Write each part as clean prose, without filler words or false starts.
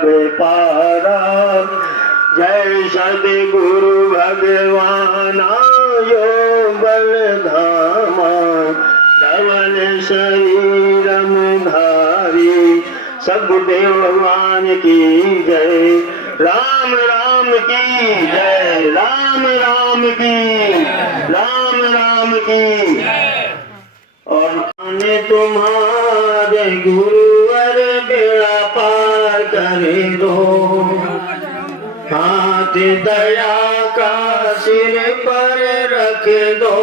सब पारा। जय सद्गुरु भगवान यो बलधामा, धवल शरीरम धारी, सब भगवान की जय। राम राम की जय, राम राम की, राम राम की। और आने तुम्हारे गुरुवर बेड़ा पार कर दो, हाथ दया का सिर पर रख दो,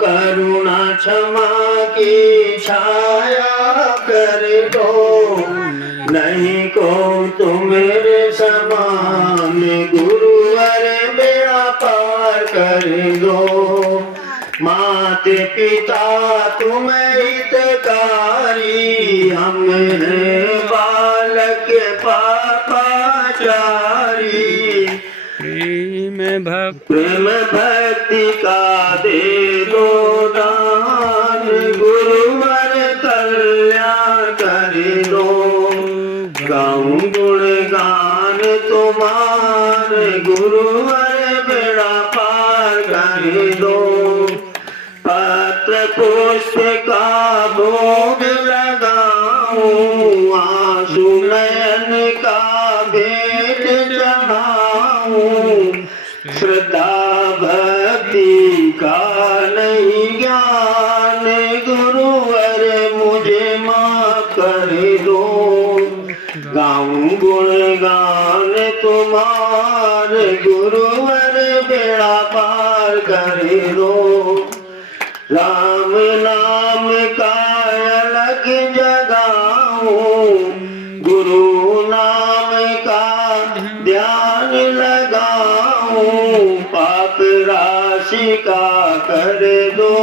करुणा क्षमा की छाया कर दो, नहीं को तुम मेरे समान गुरुवर बेड़ा पार कर दो। माते पिता तुम हितकारी, हम हैं बालक पापाचारी। प्रेम भक्ति का दे दो दान, गुरुवर कल्याण कर दो, गाऊं गुणगान तुम्हारे गुरुवर बेड़ा पार कर दो। पत्र पुष्प का भोग लगाऊं, आंसू नयन का भेंट चढ़ाऊं, श्रद्धा भक्ति का नहीं ज्ञान, गुरुवर मुझे माफ कर दो, गाऊं गुणगान तुम्हारे गुरुवर बेड़ा पार कर दो। राम नाम का अलग जगाऊं, गुरु नाम का ध्यान लगाऊं, पाप राशि का कर दो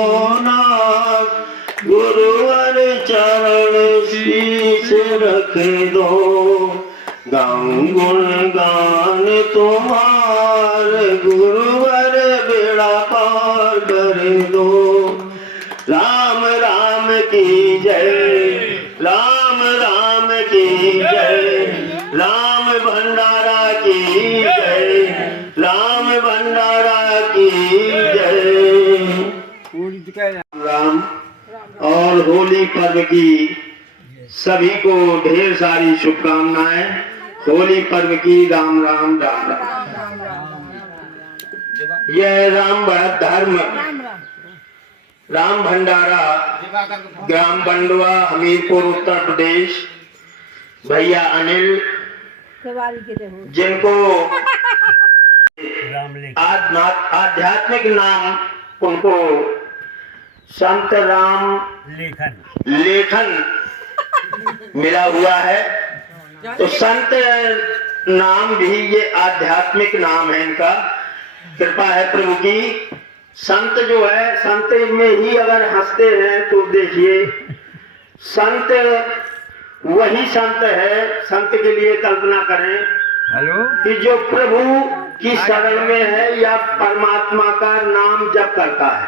नाश, गुरुवर चरण शीश रख दो, गाऊं गुणगान तुम्हारे गुरुवर बेड़ा पार कर दो। राम राम की जय, राम राम की जय, राम भंडारा की जय, राम भंडारा की जय। राम और होली पर्व की सभी को ढेर सारी शुभकामनाएं। होली पर्व की राम राम राम राम। यह राम भरत धर्म राम भंडारा ग्राम बंडवा हमीरपुर उत्तर प्रदेश, भैया अनिल जिनको आध्यात्मिक नाम उनको संत राम लेखन मिला हुआ है। तो संत नाम भी ये आध्यात्मिक नाम है इनका, कृपा है प्रभु की। संत जो है, संत में ही अगर हंसते हैं तो देखिए संत वही संत है। संत के लिए कल्पना करें कि जो प्रभु की शरण में है या परमात्मा का नाम जप करता है,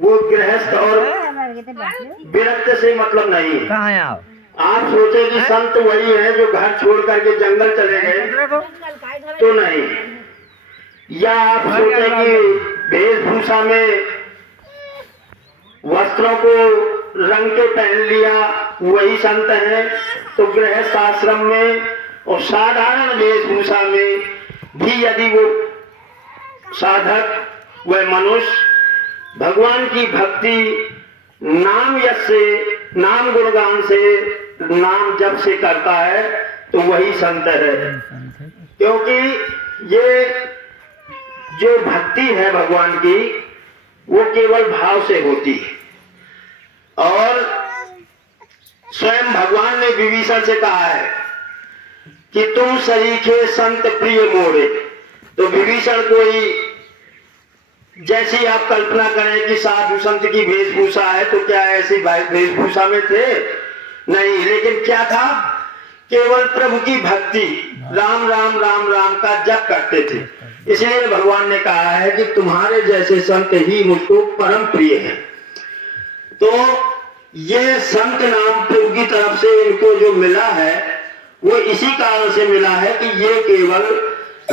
वो गृहस्थ और विरक्त से मतलब नहीं है। कहाँ हैं आप सोचे कि संत वही है जो घर छोड़ करके जंगल चले गए, तो नहीं। या आप सोचे कि वेशभूषा में वस्त्रों को रंग के पहन लिया वही संत है, तो गृहस्थ आश्रम में और साधारण वेशभूषा में भी यदि वो साधक व मनुष्य भगवान की भक्ति नाम यश से, नाम गुणगान से, नाम जप से करता है तो वही संत है। क्योंकि ये जो भक्ति है भगवान की वो केवल भाव से होती है। और स्वयं भगवान ने विभीषण से कहा है कि तुम सरीखे संत प्रिय मोरे। तो विभीषण कोई जैसी आप कल्पना करें कि साधु संत की वेशभूषा है, तो क्या ऐसी वेशभूषा में थे? नहीं, लेकिन क्या था? केवल प्रभु की भक्ति, राम राम राम राम का जप करते थे। इसलिए भगवान ने कहा है कि तुम्हारे जैसे संत ही मुझको परम प्रिय है। तो ये संत नाम प्रभु की तरफ से इनको जो मिला है वो इसी कारण से मिला है कि ये केवल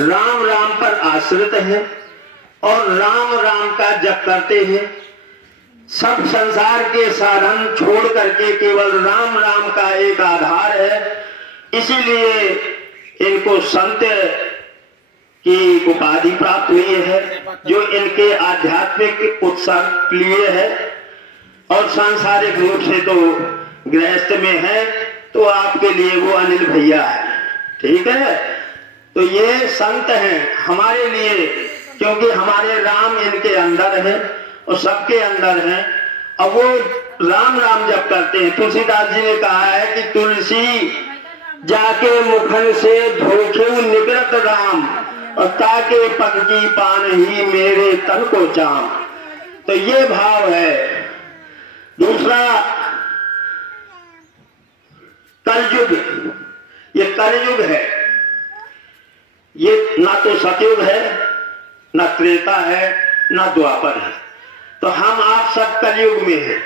राम राम पर आश्रित है और राम राम का जप करते हैं। सब संसार के साधन छोड़ करके केवल राम राम का एक आधार है, इसीलिए इनको संत की उपाधि प्राप्त हुई है, जो इनके आध्यात्मिक उत्साह के लिए है। और सांसारिक रूप से तो गृहस्थ में है, तो आपके लिए वो अनिल भैया है, ठीक है। तो ये संत हैं हमारे लिए, क्योंकि हमारे राम इनके अंदर है और सबके अंदर है। अब वो राम राम जब करते हैं, तुलसीदास जी ने कहा है कि तुलसी जाके मुखन से धोखे निकलत राम और ताके पग की पान ही मेरे तन को चाम। तो ये भाव है। दूसरा कलयुग, ये कलयुग है, ये ना तो सतयुग है, ना त्रेता है, ना द्वापर है। तो हम आप सब कलयुग में हैं,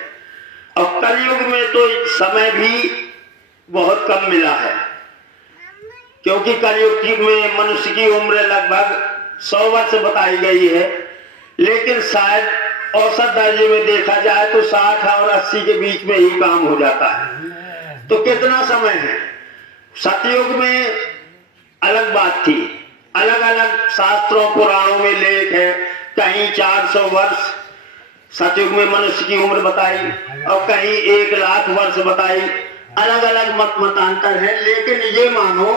और कलयुग में तो समय भी बहुत कम मिला है, क्योंकि कलयुग में मनुष्य की उम्र लगभग 100 वर्ष बताई गई है, लेकिन शायद औसत दर्जे में देखा जाए तो 60 और 80 के बीच में ही काम हो जाता है। तो कितना समय है। सतयुग में अलग बात थी, अलग अलग शास्त्रों पुराणों में लेख है, कहीं 400 वर्ष सतयुग में मनुष्य की उम्र बताई और कहीं 1 लाख वर्ष बताई। अलग अलग मतांतर है, लेकिन ये मानो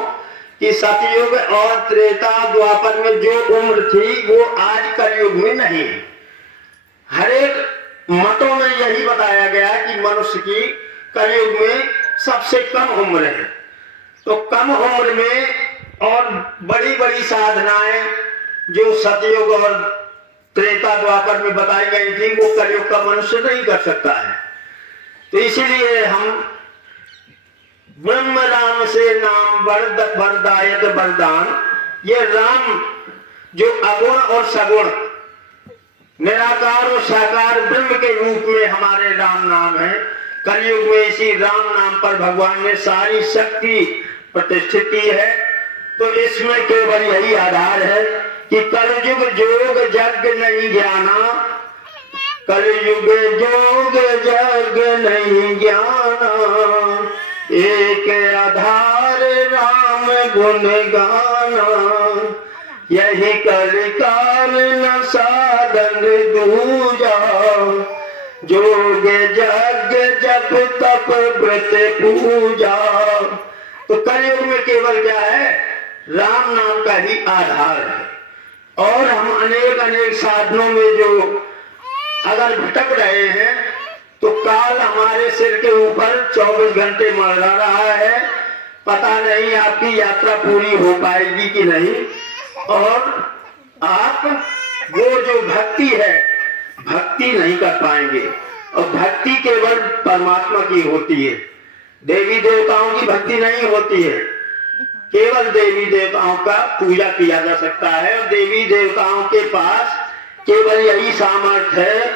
कि सतयुग और त्रेता द्वापर में जो उम्र थी वो आज कलयुग में नहीं। हर एक मतों में यही बताया गया कि मनुष्य की कलयुग में सबसे कम उम्र है। तो कम उम्र में और बड़ी बड़ी साधनाएं जो सतयुग और त्रेता द्वापर में बताई गई थी, वो कलयुग का मनुष्य नहीं कर सकता है। तो इसीलिए हम ब्रह्म राम से नाम वरदायक वरदान, ये राम जो अगुण और सगुण, निराकार और साकार ब्रह्म के रूप में हमारे राम नाम है। कलयुग में इसी राम नाम पर भगवान ने सारी शक्ति प्रतिष्ठित की है। तो इसमें केवल यही आधार है कि कलयुग जोग जग नहीं ज्ञाना, कलयुग जोग जग नहीं ज्ञाना, एक आधार राम गुण गाना, यही कर काल न साधन दूजा, जोग जग जप तप व्रत पूजा। तो कलयुग में केवल क्या है, राम नाम का ही आधार है। और हम अनेक अनेक साधनों में जो अगर भटक रहे हैं, तो काल हमारे सिर के ऊपर 24 घंटे मंडरा रहा है, पता नहीं आपकी यात्रा पूरी हो पाएगी कि नहीं। और आप वो जो भक्ति है, भक्ति नहीं कर पाएंगे। और भक्ति केवल परमात्मा की होती है, देवी देवताओं की भक्ति नहीं होती है। केवल देवी देवताओं का पूजा किया जा सकता है, और देवी देवताओं के पास केवल यही सामर्थ्य है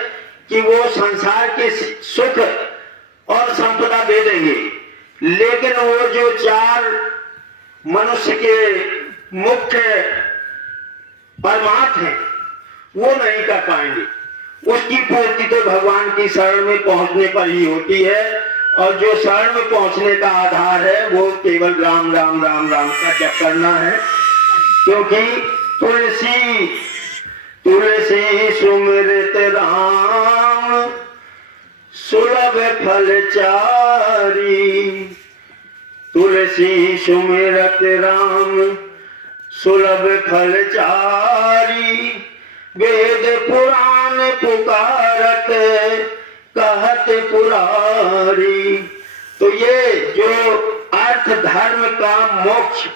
कि वो संसार के सुख और संपदा दे देंगे, लेकिन वो जो 4 मनुष्य के मुख्य परमार्थ हैं वो नहीं कर पाएंगे। उसकी पूर्ति तो भगवान की शरण में पहुंचने पर ही होती है, और जो शरण में पहुंचने का आधार है वो केवल राम राम राम राम का जप करना है। क्योंकि तुलसी तुलसी सुमिरत राम सुलभ फल चारी, तुलसी सुमिरत राम सुलभ फल चारी, वेद पुराण पुकारत कहत पुरारी। तो ये जो अर्थ धर्म काम मोक्ष,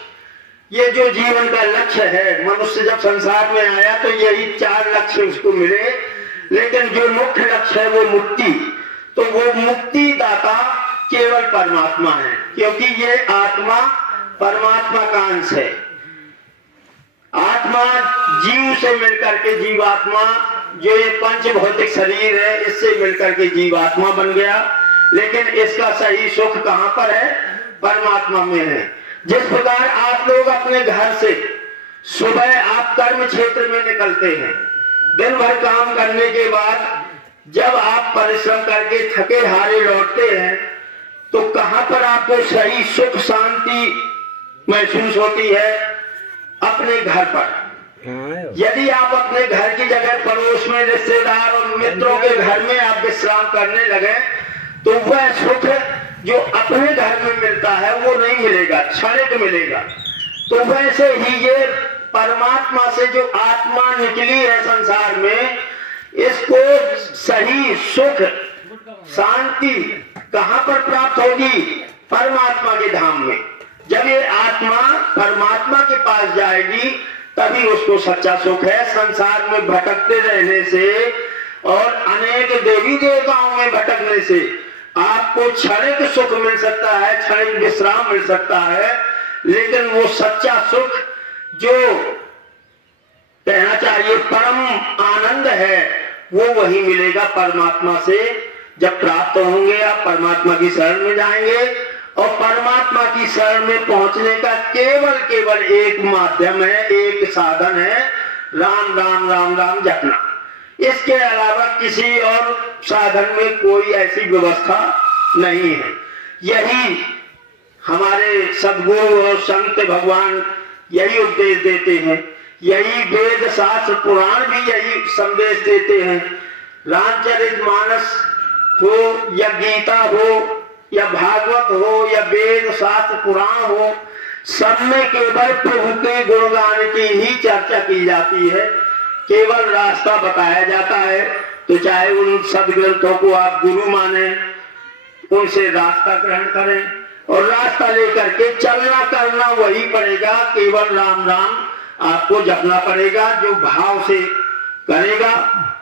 ये जो जीवन का लक्ष्य है, मनुष्य जब संसार में आया तो यही 4 लक्ष्य उसको मिले, लेकिन जो मुख्य लक्ष्य है वो मुक्ति। तो वो मुक्ति दाता केवल परमात्मा है, क्योंकि ये आत्मा परमात्मा का अंश है। आत्मा जीव से मिलकर के जीवात्मा, जो ये पंच भौतिक शरीर है, इससे मिलकर के जीवात्मा बन गया। लेकिन इसका सही सुख कहां पर है, परमात्मा में है। जिस प्रकार आप लोग अपने घर से सुबह आप कर्म क्षेत्र में निकलते हैं, दिन भर काम करने के बाद जब आप परिश्रम करके थके हारे लौटते हैं तो कहां पर आपको सही सुख शांति महसूस होती है? अपने घर पर। यदि आप अपने घर की जगह पड़ोस में रिश्तेदार और मित्रों के घर में आप विश्राम करने लगे तो वह सुख जो अपने घर में मिलता है वो नहीं मिलेगा, क्षणिक मिलेगा। तो वैसे ही ये परमात्मा से जो आत्मा निकली है संसार में, इसको सही सुख शांति कहां पर प्राप्त होगी? परमात्मा के धाम में। जब ये आत्मा परमात्मा के पास जाएगी तभी उसको सच्चा सुख है। संसार में भटकते रहने से और अनेक देवी देवताओं में भटकने से आपको क्षणिक सुख मिल सकता है, क्षणिक विश्राम मिल सकता है, लेकिन वो सच्चा सुख जो कहना चाहिए परम आनंद है वो वही मिलेगा परमात्मा से। जब प्राप्त होंगे आप परमात्मा की शरण में जाएंगे और परमात्मा की शरण में पहुंचने का केवल एक माध्यम है, एक साधन है, राम राम राम राम जपना। इसके अलावा किसी और साधन में कोई ऐसी व्यवस्था नहीं है। यही हमारे सद्गुरु और संत भगवान यही उपदेश देते हैं, यही वेद शास्त्र पुराण भी यही संदेश देते हैं। रामचरितमानस हो या गीता हो या भागवत हो या वेद शास्त्र पुराण हो, सब में केवल प्रभु के गुणगान की ही चर्चा की जाती है, केवल रास्ता बताया जाता है। तो चाहे उन सदग्रंथों को आप गुरु माने, उनसे रास्ता ग्रहण करें और रास्ता लेकर के चलना करना वही पड़ेगा। केवल राम राम आपको जपना पड़ेगा। जो भाव से करेगा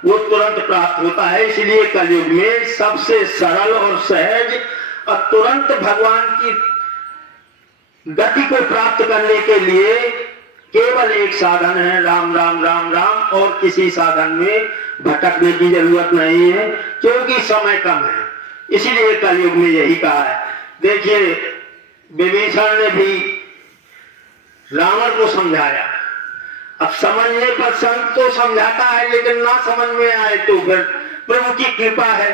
वो तुरंत प्राप्त होता है। इसलिए कलयुग में सबसे सरल और सहज और तुरंत भगवान की गति को प्राप्त करने के लिए केवल एक साधन है, राम राम राम राम, और किसी साधन में भटकने की जरूरत नहीं है क्योंकि समय कम है। इसीलिए कलयुग में यही कहा है। देखिए विभीषण ने भी रावण को समझाया। अब समझने पर संत तो समझाता है, लेकिन ना समझ में आए तो फिर प्रभु की कृपा है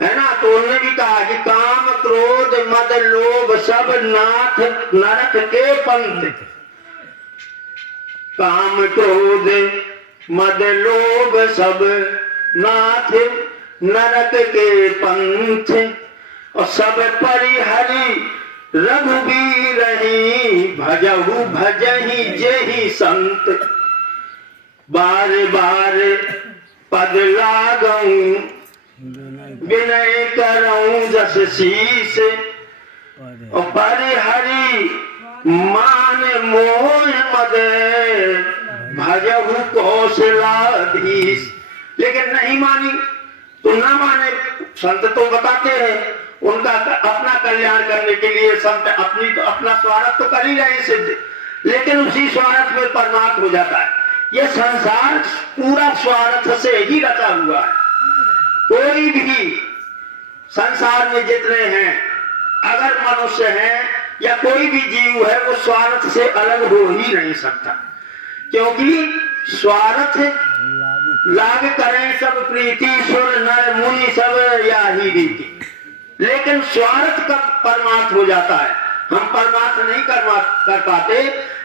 ना। तो उन्होंने भी कहा कि काम क्रोध मद लोभ सब नाथ नरक के पंथ। काम क्रोध मद लोभ सब नाथ नरक के पंथ, और सब परिहरि रघुबीर भजहु भजहि जेहि संत। बार बार पद लागऊं विनय करऊं जस शीस, और परिहरि मान मोह मद भजहु कौशलाधीश। लेकिन नहीं मानी तो ना माने। संत तो बताते हैं उनका अपना कल्याण करने के लिए संत अपना स्वार्थ तो कर ही रहे सिद्ध, लेकिन उसी स्वार्थ में परमार्थ हो जाता है। यह संसार पूरा स्वार्थ से ही रचा हुआ है। कोई भी संसार में जितने हैं, अगर मनुष्य है या कोई भी जीव है, वो स्वार्थ से अलग हो ही नहीं सकता, क्योंकि स्वार्थ लाग करें सब प्रीति सुर नर मुनि सब या ही रीति। लेकिन स्वार्थ का परमार्थ हो जाता है। हम परमार्थ नहीं कर पाते,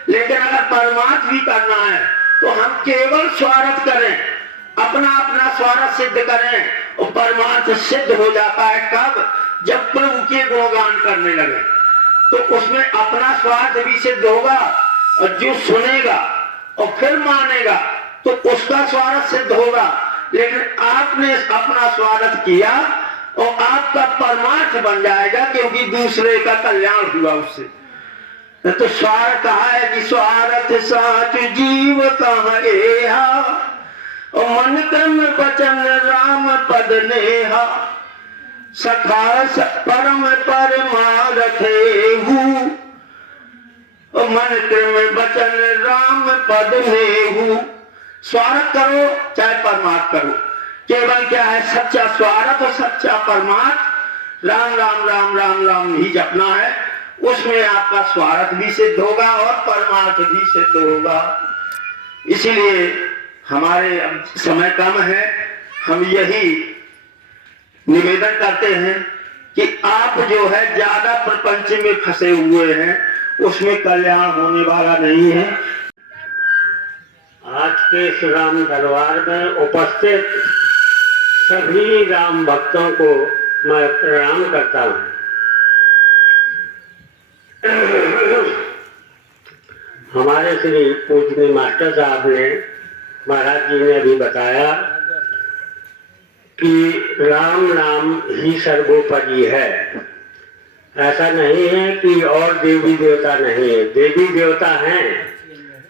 लेकिन अगर परमार्थ भी करना है तो हम केवल स्वार्थ करें, अपना स्वार्थ सिद्ध करें, और परमार्थ सिद्ध हो जाता है कब? जब प्रभु के गुणगान करने लगे तो उसमें अपना स्वार्थ भी सिद्ध होगा, और जो सुनेगा और फिर मानेगा तो उसका स्वार्थ सिद्ध होगा। लेकिन आपने अपना स्वार्थ किया और आपका परमार्थ बन जाएगा, क्योंकि दूसरे का कल्याण हुआ उससे। तो स्वार्थ कहा है कि स्वार्थ साच जीव कहाँ एहा, और मन क्रम वचन राम पद नेहा। सखा परम परमारथे हूँ, और मन क्रम वचन राम पद नेहू। स्वार्थ करो चाहे परमार्थ करो, केवल क्या है? सच्चा स्वार्थ और सच्चा परमार्थ, राम राम राम राम राम ही जपना है। उसमें आपका स्वार्थ भी सिद्ध होगा और परमार्थ भी सिद्ध होगा। इसीलिए हमारे अब समय कम है, हम यही निवेदन करते हैं कि आप जो है ज्यादा प्रपंच में फंसे हुए हैं, उसमें कल्याण होने वाला नहीं है। आज के इस राम दरबार में उपस्थित सभी राम भक्तों को मैं प्रणाम करता हूँ। हमारे श्री पूजनीय मास्टर साहब ने, महाराज जी ने अभी बताया कि राम नाम ही सर्वोपरि है। ऐसा नहीं है कि और देवी देवता नहीं है, देवी देवता हैं,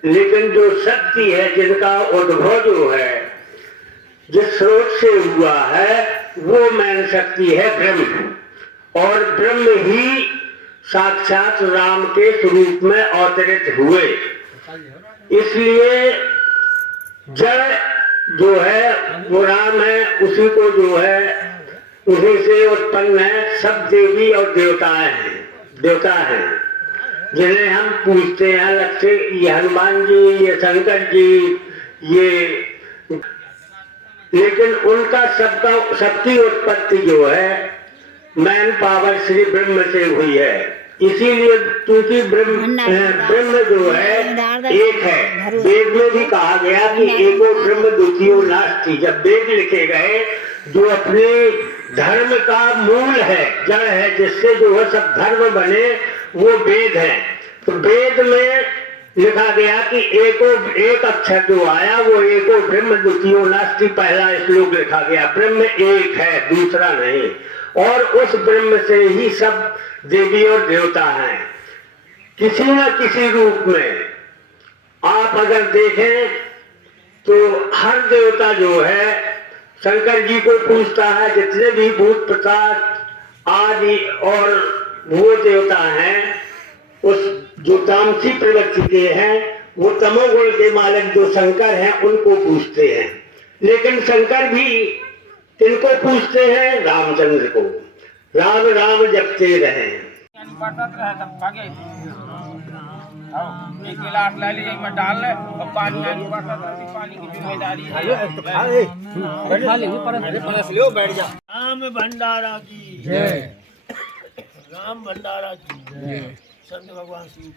लेकिन जो शक्ति है, जिनका उद्भव जो है, जिस स्रोत से हुआ है, वो मेन शक्ति है ब्रह्म। और ब्रह्म ही साक्षात राम के स्वरूप में अवतरित हुए। इसलिए जड़ जो है वो राम है, उसी को जो है उन्हीं से उत्पन्न है। सब देवी और देवता हैं जिन्हें हम पूजते हैं। लक्ष्य ये हनुमान जी, ये शंकर जी, ये, लेकिन उनका सबकी उत्पत्ति जो है मैन पावर श्री ब्रह्म से हुई है। इसीलिए क्योंकि ब्रह्म जो है एक है। वेद में भी कहा गया कि एको ब्रह्म द्वितीयो नास्ति। जब वेद लिखे गए, जो अपने धर्म का मूल है, जड़ है, जिससे जो है सब धर्म बने, वो वेद है। तो वेद में लिखा गया कि एक अक्षर जो आया वो एको ब्रह्म द्वितीयो नास्ति, पहला श्लोक लिखा गया। ब्रह्म एक है, दूसरा नहीं। और उस ब्रह्म से ही सब देवी और देवता हैं, किसी न किसी रूप में। आप अगर देखें तो हर देवता जो है शंकर जी को पूजता है। जितने भी भूत प्रताप आदि और वो देवता हैं, उस जो तामसी प्रवृत्ति के हैं, वो तमोगुण के मालिक जो शंकर हैं, उनको पूजते हैं। लेकिन शंकर भी किनको पूजते हैं? रामचंद्र को। राम राम जपते रहे। एक गिलास ले लीजिए, मैं डाल ले और पानी आनी पड़ता था, पानी की जिम्मेदारी है। राम भंडारा की जय, राम भंडारा की जय, संत भगवान शिव।